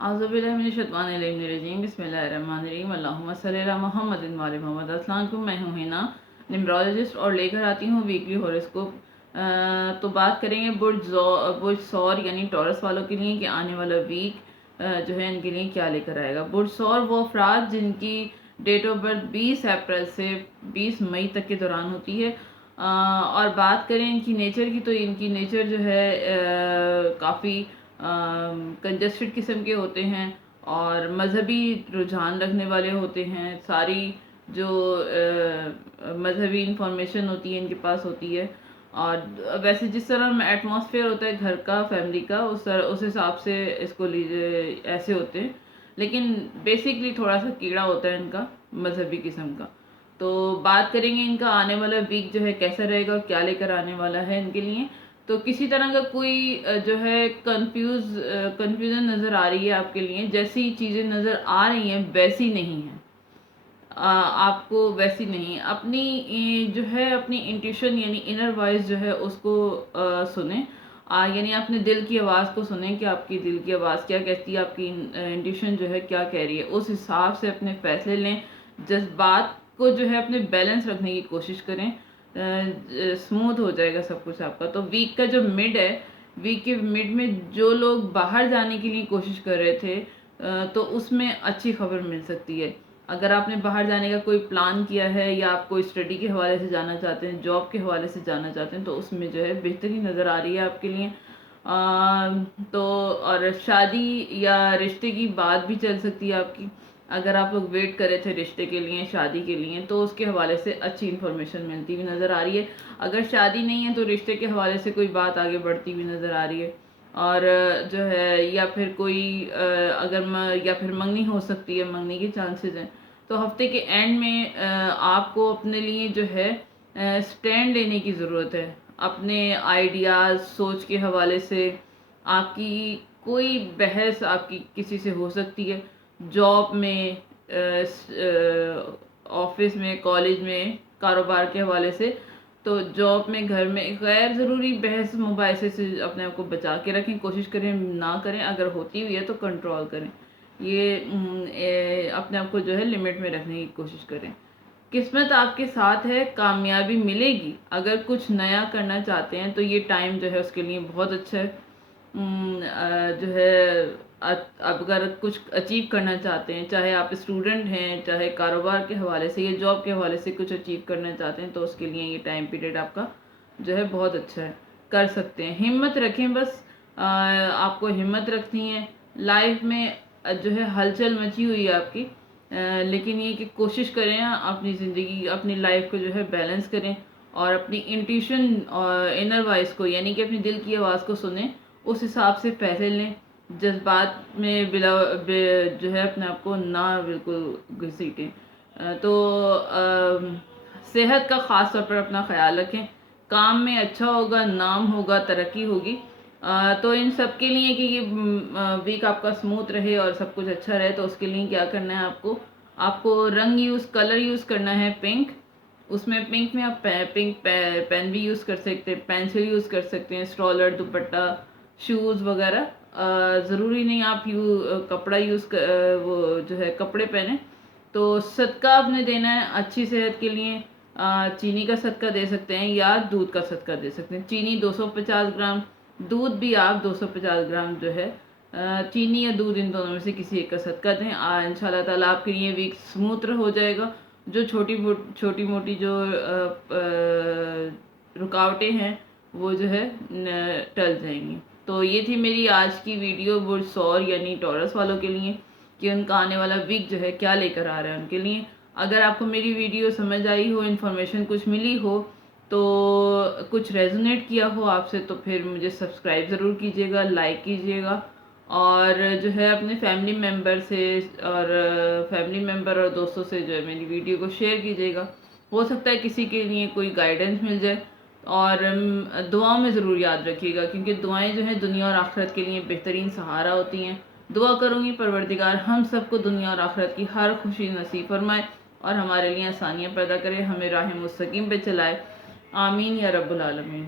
اعوذ باللہ من الشیطان الرجیم، بسم اللہ الرحمن الرحیم، اللہم صلی علی محمد و آل محمد۔ السلام علیکم، میں ہوں ہینا، نیمرولوجسٹ، اور لے کر آتی ہوں ویکلی ہوراسکوپ۔ تو بات کریں گے برج سور یعنی ٹورس والوں کے لیے کہ آنے والا ویک جو ہے ان کے لیے کیا لے کر آئے گا۔ برج سور وہ افراد جن کی ڈیٹ آف برتھ 20 اپریل سے 20 مئی تک کے دوران ہوتی ہے، اور بات کریں ان کی نیچر کی، تو ان کی نیچر جو ہے کافی کنجسٹڈ قسم کے ہوتے ہیں اور مذہبی رجحان رکھنے والے ہوتے ہیں۔ ساری جو مذہبی انفارمیشن ہوتی ہے ان کے پاس ہوتی ہے، اور ویسے جس طرح ایٹماسفیئر ہوتا ہے گھر کا، فیملی کا، اس حساب سے اس کو ایسے ہوتے ہیں، لیکن بیسکلی تھوڑا سا کیڑا ہوتا ہے ان کا، مذہبی قسم کا۔ تو بات کریں گے ان کا آنے والا ویک جو ہے کیسا رہے گا اور کیا لے کر آنے والا ہے ان کے لیے۔ تو کسی طرح کا کوئی جو ہے کنفیوژن نظر آ رہی ہے آپ کے لیے، جیسی چیزیں نظر آ رہی ہیں ویسی نہیں ہیں، آپ کو ویسی نہیں اپنی جو ہے اپنی انٹیوشن یعنی انر وائس جو ہے اس کو سنیں، یعنی اپنے دل کی آواز کو سنیں کہ آپ کی دل کی آواز کیا کہتی ہے، آپ کی انٹیوشن جو ہے کیا کہہ رہی ہے، اس حساب سے اپنے فیصلے لیں۔ جذبات کو جو ہے اپنے بیلنس رکھنے کی کوشش کریں، سموتھ ہو جائے گا سب کچھ آپ کا۔ تو ویک کا جو مڈ ہے، ویک کے مڈ میں جو لوگ باہر جانے کے لیے کوشش کر رہے تھے تو اس میں اچھی خبر مل سکتی ہے۔ اگر آپ نے باہر جانے کا کوئی پلان کیا ہے یا آپ کوئی اسٹڈی کے حوالے سے جانا چاہتے ہیں، جاب کے حوالے سے جانا چاہتے ہیں، تو اس میں جو ہے بہتری نظر آ رہی ہے آپ کے لیے۔ تو اور شادی یا رشتے کی بات بھی چل سکتی ہے آپ کی، اگر آپ لوگ ویٹ کرے تھے رشتے کے لیے، شادی کے لیے، تو اس کے حوالے سے اچھی انفارمیشن ملتی ہوئی نظر آ رہی ہے۔ اگر شادی نہیں ہے تو رشتے کے حوالے سے کوئی بات آگے بڑھتی ہوئی نظر آ رہی ہے، اور جو ہے یا پھر کوئی یا پھر منگنی ہو سکتی ہے، منگنی کے چانسز ہیں۔ تو ہفتے کے اینڈ میں آپ کو اپنے لیے جو ہے سٹینڈ لینے کی ضرورت ہے، اپنے آئیڈیاز، سوچ کے حوالے سے۔ آپ کی کوئی بحث آپ کی کسی سے ہو سکتی ہے، جاب میں، آفس میں، کالج میں، کاروبار کے حوالے سے۔ تو جاب میں، گھر میں غیر ضروری بحث مباحثے سے اپنے آپ کو بچا کے رکھیں، کوشش کریں نہ کریں، اگر ہوتی ہوئی ہے تو کنٹرول کریں، یہ اپنے آپ کو جو ہے لمٹ میں رکھنے کی کوشش کریں۔ قسمت آپ کے ساتھ ہے، کامیابی ملے گی۔ اگر کچھ نیا کرنا چاہتے ہیں تو یہ ٹائم جو ہے اس کے لیے بہت اچھا ہے۔ جو ہے اب اگر کچھ اچیو کرنا چاہتے ہیں، چاہے آپ اسٹوڈنٹ ہیں، چاہے کاروبار کے حوالے سے یا جاب کے حوالے سے کچھ اچیو کرنا چاہتے ہیں، تو اس کے لیے یہ ٹائم پیریڈ آپ کا جو ہے بہت اچھا ہے، کر سکتے ہیں۔ ہمت رکھیں، بس آپ کو ہمت رکھنی ہے۔ لائف میں جو ہے ہلچل مچی ہوئی ہے آپ کی، لیکن یہ کہ کوشش کریں اپنی زندگی، اپنی لائف کو جو ہے بیلنس کریں، اور اپنی انٹیوشن اور انر وائس کو یعنی کہ اپنی دل کی آواز کو سنیں، اس حساب سے فیصلے لیں۔ جذبات میں جو ہے اپنے آپ کو نہ بالکل گھسیٹیں۔ تو صحت کا خاص طور پر اپنا خیال رکھیں، کام میں اچھا ہوگا، نام ہوگا، ترقی ہوگی۔ تو ان سب کے لیے کہ یہ ویک آپ کا سموتھ رہے اور سب کچھ اچھا رہے، تو اس کے لیے کیا کرنا ہے آپ کو کلر یوز کرنا ہے پنک۔ اس میں پنک میں آپ پنک پین بھی یوز کر سکتے ہیں، پینسل یوز کر سکتے ہیں، اسٹرالر، دوپٹہ، شوز وغیرہ۔ ضروری نہیں آپ کپڑا وہ جو ہے کپڑے پہنیں۔ تو صدقہ آپ نے دینا ہے اچھی صحت کے لیے، چینی کا صدقہ دے سکتے ہیں یا دودھ کا صدقہ دے سکتے ہیں۔ چینی 250 گرام، دودھ بھی آپ 250 گرام جو ہے، چینی یا دودھ ان دونوں میں سے کسی ایک کا صدقہ دیں۔ انشاءاللہ تعالیٰ آپ کے لیے ویک سموتھ ہو جائے گا، جو چھوٹی موٹی جو رکاوٹیں ہیں وہ جو ہے ٹل جائیں گی۔ تو یہ تھی میری آج کی ویڈیو برج سور یعنی ٹورس والوں کے لیے، کہ ان کا آنے والا ویک جو ہے کیا لے کر آ رہا ہے ان کے لیے۔ اگر آپ کو میری ویڈیو سمجھ آئی ہو، انفارمیشن کچھ ملی ہو، تو کچھ ریزونیٹ کیا ہو آپ سے، تو پھر مجھے سبسکرائب ضرور کیجیے گا، لائک کیجیے گا، اور جو ہے اپنے فیملی ممبر اور دوستوں سے جو ہے میری ویڈیو کو شیئر کیجیے گا۔ ہو سکتا ہے کسی کے لیے کوئی گائیڈنس مل جائے۔ اور دعاؤں میں ضرور یاد رکھیے گا، کیونکہ دعائیں جو ہیں دنیا اور آخرت کے لیے بہترین سہارا ہوتی ہیں۔ دعا کروں گی پروردگار ہم سب کو دنیا اور آخرت کی ہر خوشی نصیب فرمائے، اور ہمارے لیے آسانیاں پیدا کرے، ہمیں راہ مستقیم پہ چلائے۔ آمین یا رب العالمین۔